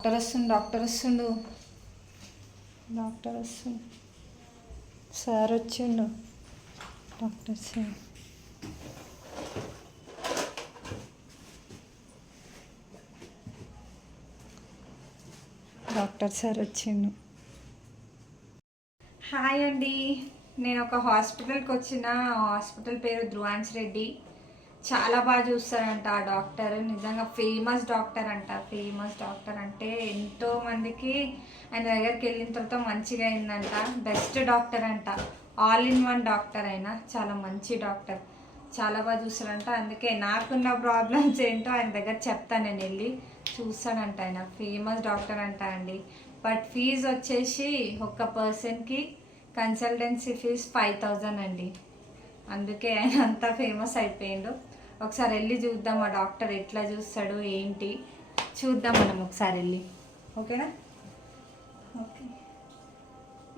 Doctor వస్తుండు sir వచ్చిండు doctor sir. Doctor sir వచ్చిండు. హాయ్ అండి, నేను ఒక హాస్పిటల్కి వచ్చిన. హాస్పిటల్ పేరు ధ్రువాన్స్ రెడ్డి. చాలా బాగా చూస్తారంట ఆ డాక్టర్. నిజంగా ఫేమస్ డాక్టర్ అంట. ఫేమస్ డాక్టర్ అంటే ఎంతో మందికి ఆయన దగ్గరికి వెళ్ళిన తర్వాత మంచిగా అయిందంట. బెస్ట్ డాక్టర్ అంట. ఆల్ ఇన్ వన్ డాక్టర్ అయినా చాలా మంచి డాక్టర్. చాలా బాగా చూస్తారంట. అందుకే నాకున్న ప్రాబ్లమ్స్ ఏంటో ఆయన దగ్గర చెప్తాను, నేను వెళ్ళి చూస్తానంట. ఆయన ఫేమస్ డాక్టర్ అంట అండి. బట్ ఫీజు వచ్చేసి ఒక్క పర్సన్కి కన్సల్టెన్సీ ఫీజ్ 5,000 అండి. అందుకే ఆయన అంతా ఫేమస్ అయిపోయిండు. ఒకసారి వెళ్ళి చూద్దాం ఆ డాక్టర్ ఎట్లా చూస్తాడు ఏంటి చూద్దాం మనం ఒకసారి వెళ్ళి. ఓకేనా? ఓకే,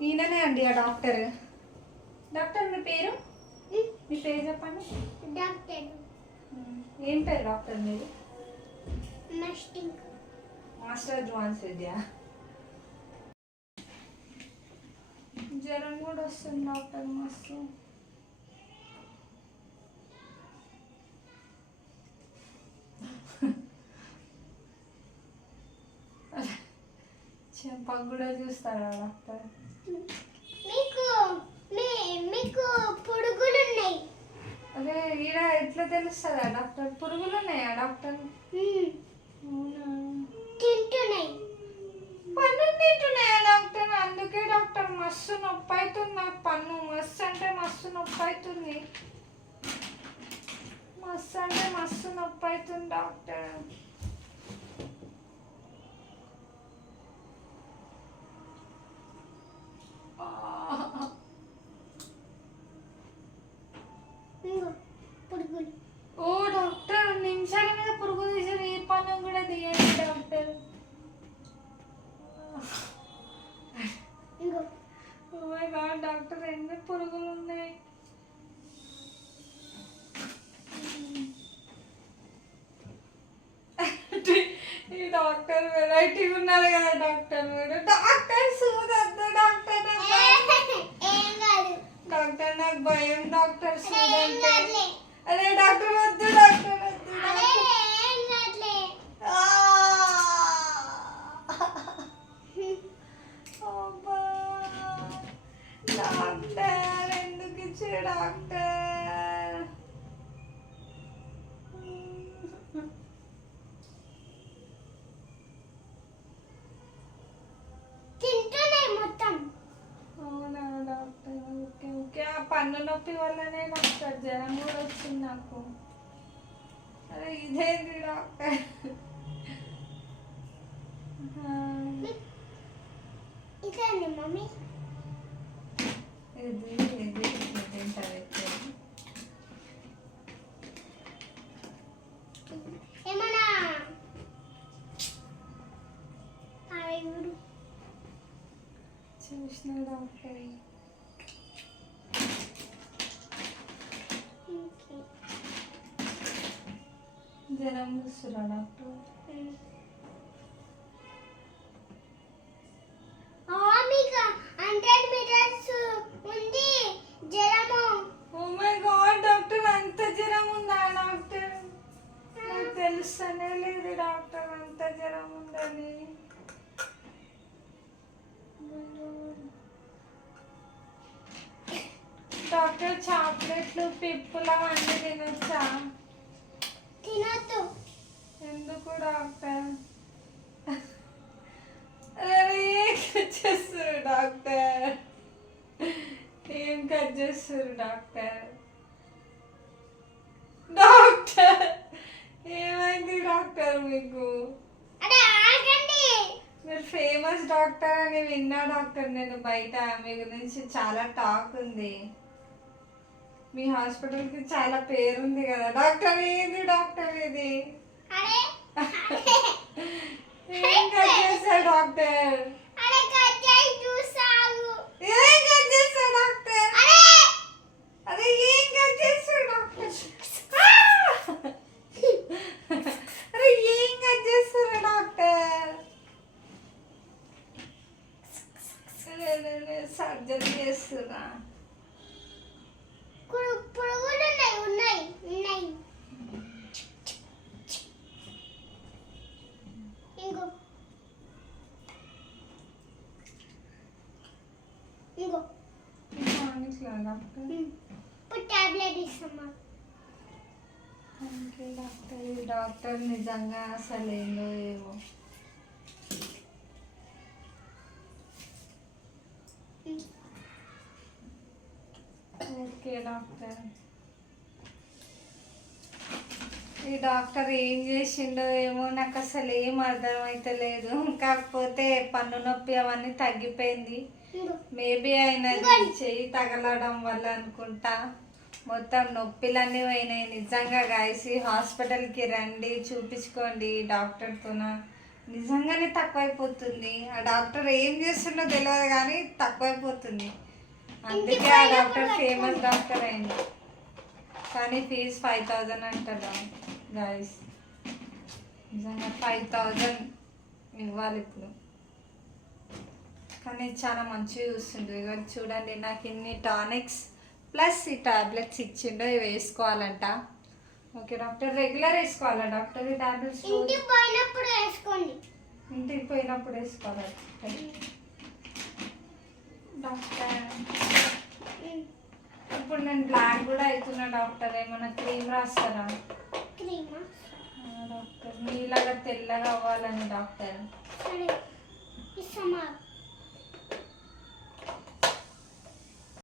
ఈయననే అండి ఆ డాక్టర్. డాక్టర్ మీ పేరు చెప్పండి. డాక్టర్ ఏం పేరు డాక్టర్ మీరు? మాస్టర్ ధ్రువాన్స్ రెడ్డి. జ్వరం కూడా వస్తుంది డాక్టర్ మస్తు. చెంపకు కూడా చూస్తారా డాక్టర్? మీకు పురుగులు ఉన్నాయి. అదే ఈడ ఎట్లా తెలుస్తుందా డాక్టర్? పురుగులు ఉన్నాయా డాక్టర్? అవునా? తింటున్నాయి. పన్ను తింటున్నాయా డాక్టర్? అందుకే డాక్టర్ మస్తు నొప్పి అవుతుంది నాకు. పన్ను మస్తు అంటే మస్తు నొప్పి అవుతుంది. మస్తు నొప్పి అవుతుంది డాక్టర్. పురుగులు. ఓ డాక్టర్, నిమిషాల మీద పురుగు తీసారు. ఈ పన్ను కూడా తీయండి doctor. Oh my god doctor, ఎన్ని పురుగులు ఉన్నాయి. ఈ డాక్టర్ వెరైటీ ఉన్నారు కదా డాక్టర్ మీరు. Doctor సూదద్దు doctor. డాక్టర్ నాకు భయం డాక్టర్ సూదంటే. అరే డాక్టర్ వద్దు డాక్టర్ వద్దు. డాక్టర్ ఎందుకు ఇచ్చే డాక్టర్? అవునా డాక్టర్? Okay okay. ఆ పన్ను నొప్పి వల్లనే డాక్టర్ జ్వరం కూడా వచ్చింది నాకు. అరే ఇదేంటి డాక్టర్? ఇదండి మమ్మీ. ఇది తింటారు ఏమన్నా చూసిన డాక్టర్. జ్వరం చూస్తురా డాక్టర్? ఉంది జ్వరము. ఓ మై గాడ్ డాక్టర్, అంత జ్వరం ఉందా డాక్టర్? నాకు తెలుస్తూనే లేదు డాక్టర్ అంత జ్వరం ఉందని. డాక్టర్ చాక్లెట్లు పిప్పులు అవన్నీ తినొచ్చా? తినొద్దు. ఎందుకు డాక్టర్? ఏం కట్ చేస్తారు డాక్టర్? ఏం కట్ చేస్తారు డాక్టర్? డాక్టర్ ఏమైంది డాక్టర్ మీకు? మీరు ఫేమస్ డాక్టర్ అని విన్నా డాక్టర్ నేను. బయట మీ గురించి చాలా టాక్ ఉంది. మీ హాస్పిటల్కి చాలా పేరుంది కదా డాక్టర్. ఏది డాక్టర్ ఇది? ఏం కట్ చేస్తారు డాక్టర్? ఏం కట్ చేస్తారు డాక్టర్? అరే ఏం కట్ చేస్తారు డాక్టర్? అరే ఏం కట్ చేస్తారు డాక్టర్? సర్జరీ చేస్తున్నా. పురుగులు ఉన్నాయి. ఇంకో ఇట్లా డాక్టర్. ఇప్పుడు టాబ్లెట్ ఇస్తామా? Okay doctor. ఈ డాక్టర్ నిజంగా అసలు ఏందో ఏమో. Okay doctor. ఈ డాక్టర్ ఏం చేసిండో ఏమో నాకు అసలు ఏం అర్థమైతలేదు. కాకపోతే పన్ను నొప్పి అవన్నీ తగ్గిపోయింది. మేబీ అయినది చెయ్యి తగలడం వల్ల అనుకుంటా. మొత్తం నొప్పిలన్నీ పోయినాయి. నిజంగా గాయసి హాస్పిటల్కి రండి, చూపించుకోండి డాక్టర్తో. నిజంగానే తక్కువైపోతుంది. ఆ డాక్టర్ ఏం చేస్తుండో తెలియదు కానీ తక్కువైపోతుంది. అందుకే ఆ డాక్టర్ ఫేమస్ డాక్టర్ అయింది. కానీ ఫీజు 5000 అంటారు గాయస్. నిజంగా 5000 ఇవ్వాలి ఇప్పుడు. కానీ చాలా మంచిగా చూస్తుండ్రు. ఇవాళ చూడండి నాకు ఇన్ని టానిక్స్ ప్లస్ ఈ టాబ్లెట్స్ ఇచ్చిండో ఇవి వేసుకోవాలంట. Okay doctor. రెగ్యులర్ వేసుకోవాలా డాక్టర్ ఈ టాబ్లెట్స్? ఇంటికి పోయినప్పుడు వేసుకోండి. ఇంటికి పోయినప్పుడు వేసుకోవాలి డాక్టర్. ఇప్పుడు నేను బ్లాక్ కూడా అవుతున్నా డాక్టర్. ఏమన్నా క్రీమ్ రాస్తారా? క్రీమా? డాక్టర్ మీలాగా తెల్లగా అవ్వాలని డాక్టర్. సరే ఇస్తామా?